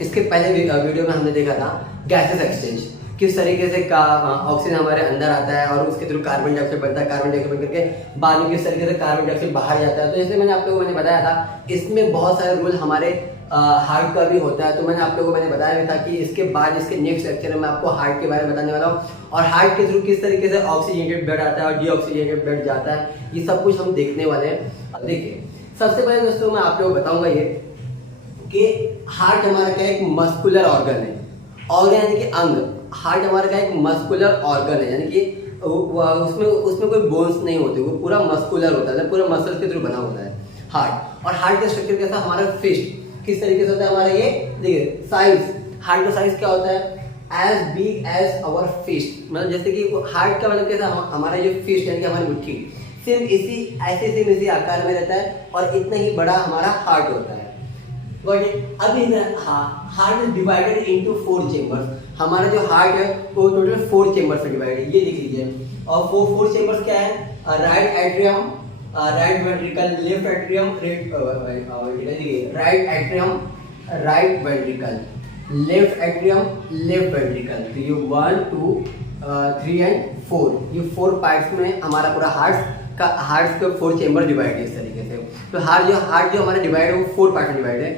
इसके पहले वीडियो में हमने देखा था गैसेस एक्सचेंज, किस तरीके से ऑक्सीजन हमारे अंदर आता है और उसके थ्रू कार्बन डाइऑक्साइड बनता है, कार्बन डाइऑक्साइड बन करके बाद में किस तरीके से कार्बन डाइऑक्साइड बाहर जाता है। तो जैसे मैंने आप लोगों को बताया था, इसमें बहुत सारे रूल हमारे हार्ट का भी होता है। तो मैंने आप लोगों को बताया भी था कि इसके बाद इसके नेक्स्ट लेक्चर में मैं आपको हार्ट के बारे में बताने वाला हूँ और हार्ट के थ्रू किस तरीके से ऑक्सीजनेटेड ब्लड आता है और डीऑक्सीजनेटेड ब्लड जाता है, ये सब कुछ हम देखने वाले हैं। देखिए, सबसे पहले दोस्तों मैं आप लोगों को बताऊंगा ये कि हार्ट हमारा क्या एक मस्कुलर ऑर्गन है। ऑर्गन यानी कि अंग। हार्ट हमारा क्या एक मस्कुलर ऑर्गन है, यानी कि उसमें कोई बोन्स नहीं होते, वो पूरा मस्कुलर होता है, पूरा मसल्स के थ्रू बना होता है हार्ट। और हार्ट का स्ट्रक्चर कैसा, हमारा फिस्ट किस तरीके से होता है हमारा, ये देखिए साइज, हार्ट का साइज क्या होता है, as big as our fist. मतलब जैसे कि हार्ट का मतलब कैसा, हमारा जो फिस्ट यानी कि हमारी मुट्ठी सिर्फ इसी आकार में रहता है और इतना ही बड़ा हमारा हार्ट होता है। अब heart is divided into 4 chambers. हमारा जो हार्ट है वो टोटल 4 चेंबर्स में डिवाइड है, ये देख लीजिए। और 4 चेंबर्स क्या है, right atrium, right ventricle, left atrium, right atrium, right ventricle, left atrium, left ventricle. तो ये 1 2 3 एंड 4, ये 4 पार्ट्स में हमारा पूरा हार्ट का 4 चेंबर डिवाइड है इस तरीके से। तो हार्ट जो हमारा डिवाइड है वो 4 पार्ट में डिवाइड है।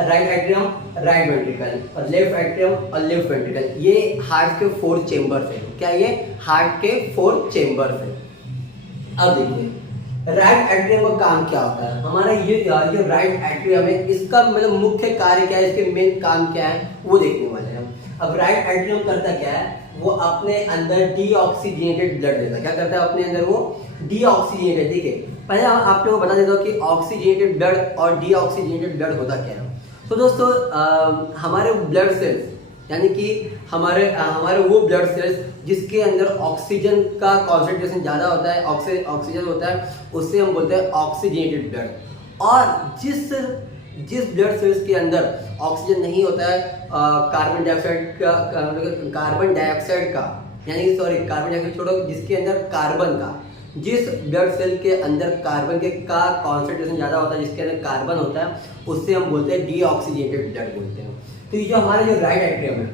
राइट एट्रियम, राइट वेंट्रिकल, और लेफ्ट एट्रियम और लेफ्ट वेंट्रिकल, ये हार्ट के 4 चेंबर्स है। क्या ये हार्ट के 4 चेंबर्स है। अब देखिए राइट एट्रियम का काम क्या होता है, हमारा ये जो राइट एट्रियम है इसका मतलब मुख्य कार्य क्या है, इसके मेन काम क्या है वो देखने वाले हैं। अब राइट एट्रियम करता क्या है, वो अपने अंदर डीऑक्सीजनेटेड ब्लड देता है। क्या करता है अपने अंदर, वो डीऑक्सीजनेटेड। देखिए पहले आप लोगों को बता देता हूँ कि ऑक्सीजनेटेड ब्लड और डीऑक्सीजनेटेड ब्लड होता क्या है। तो दोस्तों हमारे ब्लड सेल्स यानी कि हमारे वो ब्लड सेल्स जिसके अंदर ऑक्सीजन का कॉन्सेंट्रेशन ज़्यादा होता है, ऑक्सीजन होता है, उससे हम बोलते हैं ऑक्सीजनेटेड ब्लड। और जिस ब्लड सेल्स के अंदर ऑक्सीजन नहीं होता है, कार्बन डाइऑक्साइड का यानी कि कार्बन डाइऑक्साइड छोड़ो, जिसके अंदर कार्बन का, जिस ब्लड सेल के अंदर कार्बन का कॉन्सेंट्रेशन ज़्यादा होता है, जिसके अंदर कार्बन होता है, उससे हम बोलते हैं डीऑक्सीजनेटेड ब्लड बोलते हैं। तो ये जो हमारा जो राइट एट्रियम है,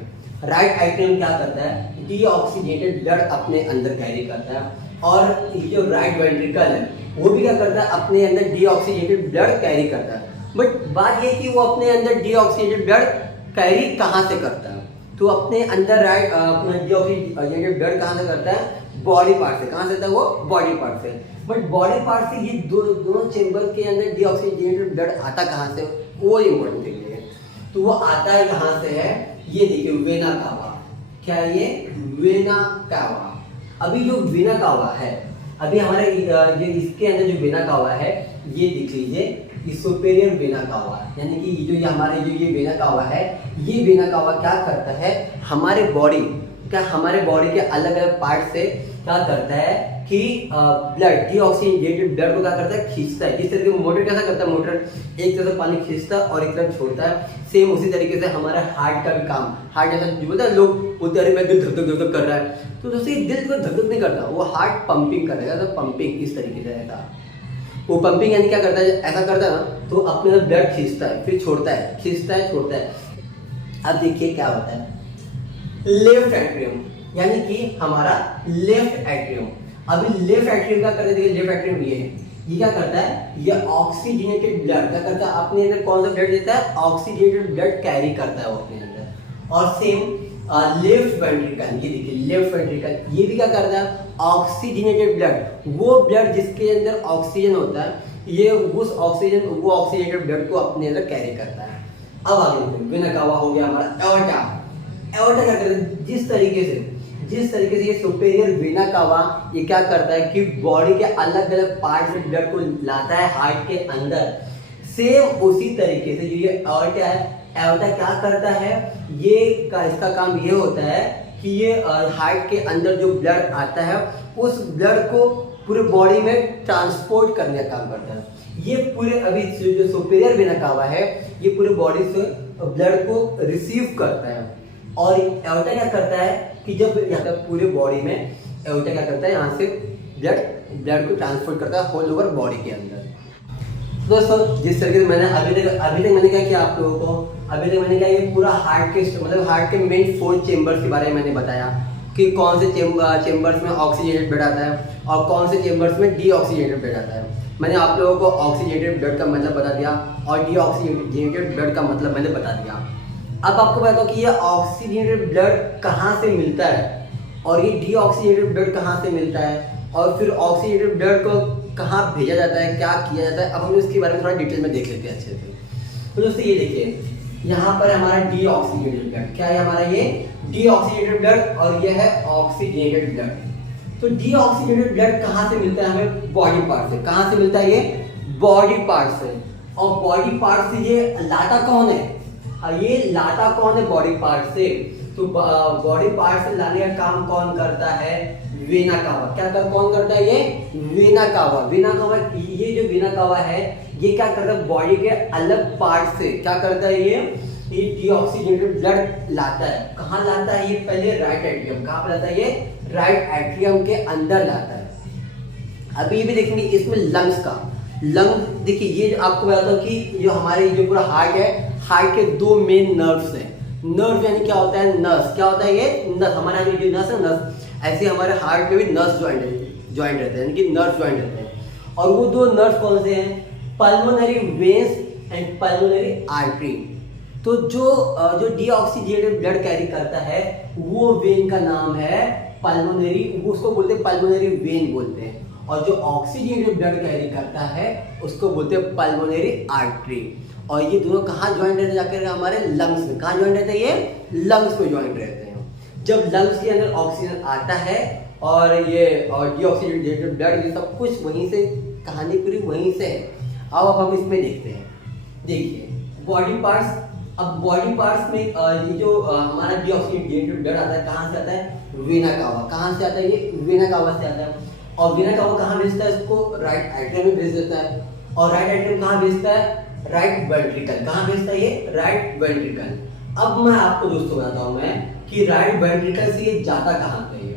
राइट एट्रियम क्या करता है, डीऑक्सीजनेटेड ब्लड अपने अंदर कैरी करता है। और ये जो राइट वेंट्रिकल है वो भी क्या करता है, अपने अंदर डीऑक्सीजनेटेड ब्लड कैरी करता है। बट बात ये कि वो अपने अंदर डीऑक्सीजनेटेड ब्लड कैरी कहाँ से करता है, तो अपने अंदर डीऑक्सीजनेटेड ब्लड कहाँ से करता है, बॉडी पार्ट से। कहाँ से था वो, बॉडी पार्ट से। बट बॉडी पार्ट से ये दोनों चेंबर के अंदर डीऑक्सीजनेटेड ब्लड आता कहाँ से, वो इम्पोर्टेंट थिंग है। तो वो आता है कहाँ से है, ये देखिए वेना कावा। क्या है ये, वेना कावा। अभी जो वेना कावा है, अभी हमारे ये इसके अंदर जो वेना कावा है, ये देख लीजिए, ये सुपेरियर वेना कावा, यानी कि ये हमारे ये वेना कावा है, ये वेना कावा क्या करता है, हमारे बॉडी के अलग अलग पार्ट से क्या करता है कि ब्लड, डीऑक्सीजनेटेड ब्लड को क्या करता है, खींचता है। जिस तरीके मोटर कैसा करता है, मोटर एक तरफ पानी खींचता है और एक तरफ छोड़ता है, सेम उसी तरीके से हमारा हार्ट का भी काम। हार्ट जैसा जो बोलता है लोग बोलते हैं मैं दिल धक धक कर रहा है, तो दोस्तों दिल को धक धक नहीं करता, वो हार्ट पंपिंग करेगा। तो पंपिंग इस तरीके से रहता है, वो पंपिंग यानी क्या करता है, ऐसा करता है ना, तो अपने ब्लड खींचता है फिर छोड़ता है, खींचता है छोड़ता है। अब देखिए क्या होता है, लेफ्ट एट्रियम यानी कि हमारा लेफ्ट एट्रियम। अभी लेफ्ट एट्रियम क्या करता है, देखिए लेफ्ट एट्रियम ये क्या करता है, ये ऑक्सीजनेटेड ब्लड क्या करता है, अपने अंदर कौन सा ब्लड देता है, ऑक्सीजनेटेड ब्लड कैरी करता है वो अपने अंदर। और सेम लेफ्ट वेंट्रिकल, ये देखिए लेफ्ट वेंट्रिकल, ये भी क्या करता है, ऑक्सीजनेटेड ब्लड, वो ब्लड जिसके अंदर ऑक्सीजन होता है, ये वो ऑक्सीजनेटेड ब्लड को अपने अंदर कैरी करता है। अब आगे वेना कावा हो गया हमारा एओर्टा। एओर्टा क्या करता है, जिस तरीके से ये सुपेरियर वेना कावा ये क्या करता है कि बॉडी के अलग अलग पार्ट से ब्लड को लाता है हार्ट के अंदर, सेम उसी तरीके से जो ये एओर्टा है, एओर्टा क्या करता है, इसका काम ये होता है कि ये हार्ट के अंदर जो ब्लड आता है उस ब्लड को पूरे बॉडी में ट्रांसपोर्ट करने का काम करता है। ये पूरे अभी जो सुपेरियर वेना कावा है ये पूरे बॉडी से ब्लड को रिसीव करता है। और एओर्टा क्या करता है कि जब यहाँ पूरे बॉडी में एओर्टा क्या करता है, यहाँ से ब्लड को ट्रांसपोर्ट करता है होल ओवर बॉडी के अंदर। दोस्तों जिस तरीके से मैंने अभी तक मैंने क्या किया आप लोगों को, अभी तक मैंने क्या ये पूरा हार्ट के मतलब हार्ट के मेन 4 चेम्बर्स के बारे में मैंने बताया कि कौन से चेम्बर्स में ऑक्सीजनेटेड ब्लड आता है और कौन से चेम्बर्स में डीऑक्सीजनेटेड ब्लड आता है। मैंने आप लोगों को ऑक्सीजनेटेड ब्लड का मतलब बता दिया और डीऑक्सीजनेटेड ब्लड का मतलब मैंने बता दिया। अब आपको बता दो कि ये ऑक्सीजनेटेड ब्लड कहाँ से मिलता है और ये डीऑक्सीजनेटेड ब्लड कहाँ से मिलता है और फिर ऑक्सीजनेटेड ब्लड को कहाँ भेजा जाता है, क्या किया जाता है। अब हम इसके बारे में थोड़ा डिटेल में देख लेते हैं अच्छे से। तो दोस्तों ये देखिए यहाँ पर हमारा डीऑक्सीजनेटेड ब्लड, क्या है हमारा ये डीऑक्सीजनेटेड ब्लड और ये है ऑक्सीजनेटेड ब्लड। तो डीऑक्सीजनेटेड ब्लड कहाँ से मिलता है हमें, बॉडी पार्ट से। कहाँ से मिलता है ये, बॉडी पार्ट से। और बॉडी पार्ट से ये लाता कौन है, ये लाता कौन है बॉडी पार्ट से। तो बॉडी पार्ट से लाने का काम कौन करता है, वेना कावा। क्या कौन करता है ये, वेना कावा। वेना कावा, ये जो वेना कावा है ये क्या करता है, बॉडी के अलग पार्ट से क्या करता है ये डीऑक्सीजनेटेड ब्लड लाता है। कहाँ लाता है ये, पहले राइट एट्रियम। कहाँ पे लाता है ये, राइट एट्रियम के अंदर लाता है। अभी भी देखेंगे इसमें लंग्स का, लंग देखिए ये आपको बताता हूँ कि जो हमारे जो पूरा हार्ट है, हार्ट के 2 मेन नर्व्स हैं। नर्व यानी क्या होता है, नस। क्या होता है ये, नस। हमारे यहाँ जो नस है, नस, ऐसे हमारे हार्ट में भी नर्व ज्वाइंट रहते हैं, यानी कि नर्व ज्वाइंट रहते हैं। और वो 2 नर्व कौन से हैं, pulmonary veins and pulmonary artery. तो जो डीऑक्सीजनेटेड ब्लड कैरी करता है वो वेन का नाम है पल्मोनरी, उसको बोलते हैं पल्मोनरी वेन बोलते हैं। और जो ऑक्सीजनेटेड ब्लड कैरी करता है उसको बोलते हैं पल्मोनरी आर्टरी। और ये दोनों कहाँ ज्वाइंट रहते हैं, जाकर हमारे लंग्स में। कहाँ ज्वाइंट रहते हैं ये, लंग्स में ज्वाइंट रहते हैं। जब लंग्स के अंदर ऑक्सीजन आता है और ये डीऑक्सीजनेटेड ब्लड, ये सब कुछ वहीं से, कहानी पूरी वहीं से है। अब हम इसमें देखते हैं। देखिए बॉडी पार्ट्स। अब बॉडी पार्ट्स में ये जो हमारा डीऑक्सीजनेटेड ब्लड आता है कहाँ से आता है, वेना कावा। कहाँ से आता है ये, वेना कावा से आता है। और वेना कावा कहाँ भेजता है इसको, राइट एट्रियम में भेज देता है। और राइट एट्रियम कहाँ भेजता है, राइट वेंट्रिकल। कहाँ भेजता है ये, राइट वेंट्रिकल। अब मैं आपको दोस्तों बताता हूँ मैं कि राइट वेंट्रिकल से ये जाता कहाँ पे है,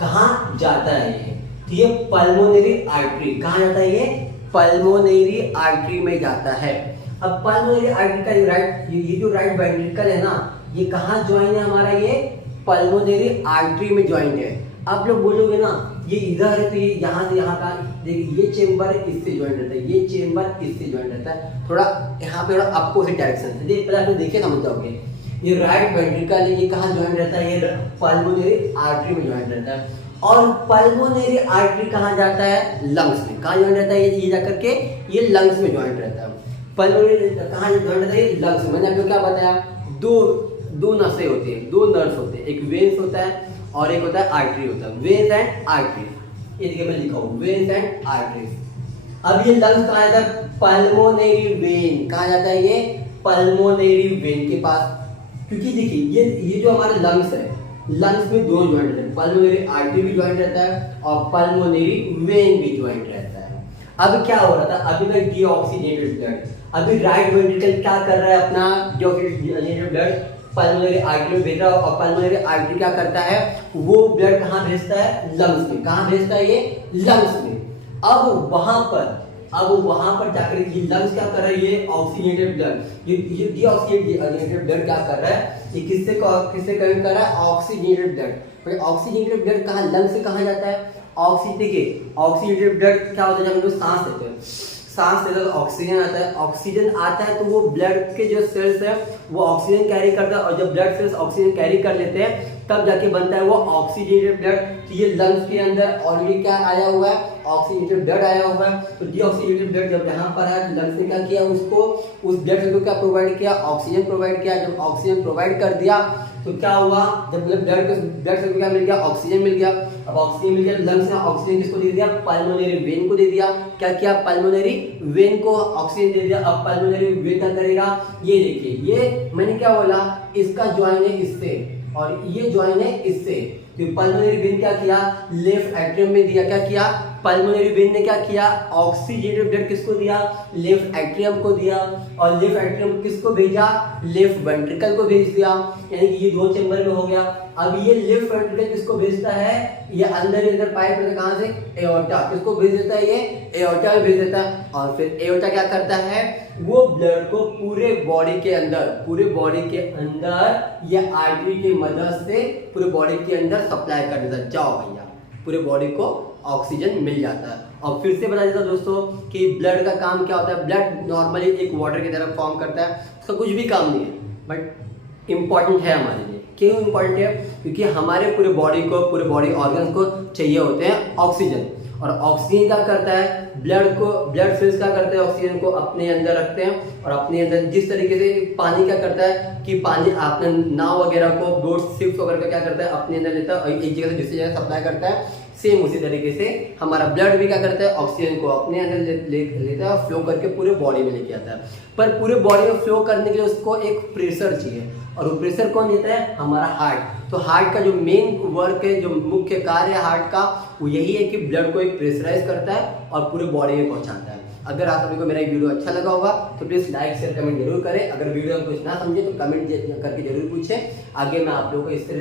कहाँ जाता है ये, तो ये पल्मोनरी आर्टरी। कहाँ जाता है ये, पल्मोनरी आर्टरी में जाता है। अब पल्मोनरी आर्टरी का ये जो राइट वेंट्रिकल है ना, ये कहाँ ज्वाइन है हमारा, ये पल्मोनरी आर्टरी में ज्वाइन है। आप लोग बोलोगे ना ये इधर है तो ये यहाँ से यहाँ का, देखिए ये चेम्बर इससे ज्वाइन रहता है, ये चेम्बर इससे ज्वाइन रहता है। थोड़ा यहाँ पे थोड़ा आपको से डायरेक्शन से पहले आपने देखे समझ जाओगे। ये राइट वेंट्रिकल है, ये कहाँ ज्वाइन रहता है, ये पल्मोनरी आर्टरी में ज्वाइन रहता है। और पल्मोनरी आर्टरी कहाँ जाता है, लंग्स में। कहाँ ज्वाइन रहता है ये जाकर के, ये लंग्स में ज्वाइन रहता है। पल्मोनरी कहाँ ज्वाइन रहता है, ये लंग्स में। मैंने आपको क्या बताया, दो नसें होती है, 2 नर्व्स होते हैं, एक वेन्स होता है और एक होता है आर्टरी होता है, वेन्स एंड आर्टरी। ये देखिए मैं लिखा हूँ, वेन्स एंड आर्टरीज। अब ये लंग्स कहाँ जाता है, पल्मोनरी वेन। कहाँ जाता है ये, पल्मोनरी वेन के पास। क्योंकि देखिए ये जो हमारे लंग्स है, लंग्स में 2 ज्वाइंट रहते हैं, पल्मोनरी आर्टरी भी ज्वाइंट रहता है और पल्मोनरी वेन भी ज्वाइंट रहता है। अब क्या हो रहा था, अभी तक डीऑक्सीजनेटेड ब्लड, अभी राइट वेंट्रिकल क्या कर रहा है, अपना डीऑक्सीजनेटेड ब्लड पल्मोनरी आर्टरी में भेज रहा है। और पल्मोनरी आर्टरी क्या करता है, वो ब्लड कहाँ भेजता है, लंग्स में। कहाँ भेजता है ये, लंग्स में। अब वहां पर जाकर ये लंग्स क्या कर रहा है, ये ऑक्सीजनेटेड ब्लड, ये डीऑक्सीजनेटेड ब्लड क्या कर रहा है, ये किससे कनेक्ट कर रहा है, ऑक्सीजनेटेड ब्लड। ऑक्सीजनेटेड ब्लड कहाँ, लंग्स से कहाँ जाता है, ऑक्सीजनेटेड ब्लड क्या होता है, जब हम लोग सांस लेते हैं, सांस लेते तो ऑक्सीजन आता है, ऑक्सीजन आता है तो वो ब्लड के जो सेल्स है वो ऑक्सीजन कैरी करता है। और जब ब्लड सेल्स ऑक्सीजन कैरी कर लेते हैं तब जाके बनता है वो ऑक्सीजनेटेड ब्लड। तो ये लंग्स के अंदर ऑलरेडी क्या आया हुआ है, ऑक्सीजनेटेड ब्लड आया हुआ है। तो डीऑक्सीजनेटेड ब्लड जब यहाँ पर है, लंग्स ने क्या किया, उसको उस ब्लड सेल को क्या प्रोवाइड किया, ऑक्सीजन प्रोवाइड किया। जब ऑक्सीजन प्रोवाइड कर दिया तो क्या हुआ, जब ब्लड सेल को क्या मिल गया, ऑक्सीजन मिल गया। अब ऑक्सीजन मिल गया, लंग्स ने ऑक्सीजन किसको दे दिया, पल्मोनरी वेन को दे दिया। क्या किया, पल्मोनरी वेन को ऑक्सीजन दे दिया। अब पल्मोनरी वेन क्या करेगा, ये देखिए, ये मैंने क्या बोला, इसका ज्वाइन है इससे और ये ज्वाइन है इससे। तो पल्मोनरी वेन क्या किया, लेफ्ट एट्रियम में दिया, क्या किया, पल्मोनरी वेन ने क्या किया, ऑक्सीजनेटेड ब्लड किसको दिया, लेफ्ट एट्रियम को दिया, और लेफ्ट एट्रियम किसको भेजा, लेफ्ट वेंट्रिकल को भेज दिया, यानी कि ये 2 चेंबर में हो गया। अब ये लेफ्ट वेंट्रिकल किसको भेजता है, ये अंदर पाइप रहता है, कहां से, एओर्टा, किसको भेज देता है, ये एओर्टा में भेज देता है। और फिर एओर्टा क्या करता है, वो ब्लड को पूरे बॉडी के अंदर ये आर्टरी की मदद से पूरे बॉडी के अंदर सप्लाई कर देता है। जाओ भैया, पूरे बॉडी को ऑक्सीजन मिल जाता है। और फिर से बता देता हूं दोस्तों कि ब्लड का काम क्या होता है। ब्लड नॉर्मली एक वाटर की तरह फॉर्म करता है, उसका कुछ भी काम नहीं है, बट इम्पॉर्टेंट है हमारे लिए। क्यों इम्पॉर्टेंट है, क्योंकि हमारे पूरे बॉडी ऑर्गन्स को चाहिए होते हैं ऑक्सीजन। और ऑक्सीजन क्या करता है, ब्लड सेल्स क्या करते हैं, ऑक्सीजन को अपने अंदर रखते हैं। और अपने अंदर जिस तरीके से पानी क्या करता है कि पानी आपने नाव वगैरह को, बोट शिप्स वगैरह का क्या करता है, अपने अंदर लेता है और एक जगह से दूसरी जगह सप्लाई करता है। सेम उसी तरीके से हमारा ब्लड भी क्या करता है, ऑक्सीजन को अपने अंदर लेता है, फ्लो करके पूरे बॉडी में लेके आता है। पर पूरे बॉडी में फ्लो करने के लिए उसको एक प्रेशर चाहिए, और वो प्रेशर कौन देता है, हमारा हार्ट। तो हार्ट का जो मेन वर्क है, जो मुख्य कार्य है हार्ट का, वो यही है कि ब्लड को एक प्रेशराइज करता है और पूरे बॉडी में पहुंचाता है। अगर आप सभी को मेरा वीडियो अच्छा लगा होगा तो प्लीज लाइक शेयर कमेंट जरूर करें। अगर वीडियो में कुछ ना समझे तो कमेंट करके जरूर पूछें। आगे मैं आप लोगों को इससे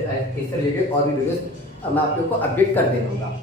रिलेटेड और भी वीडियोस मैं आप लोगों को अपडेट कर दे दूंगा।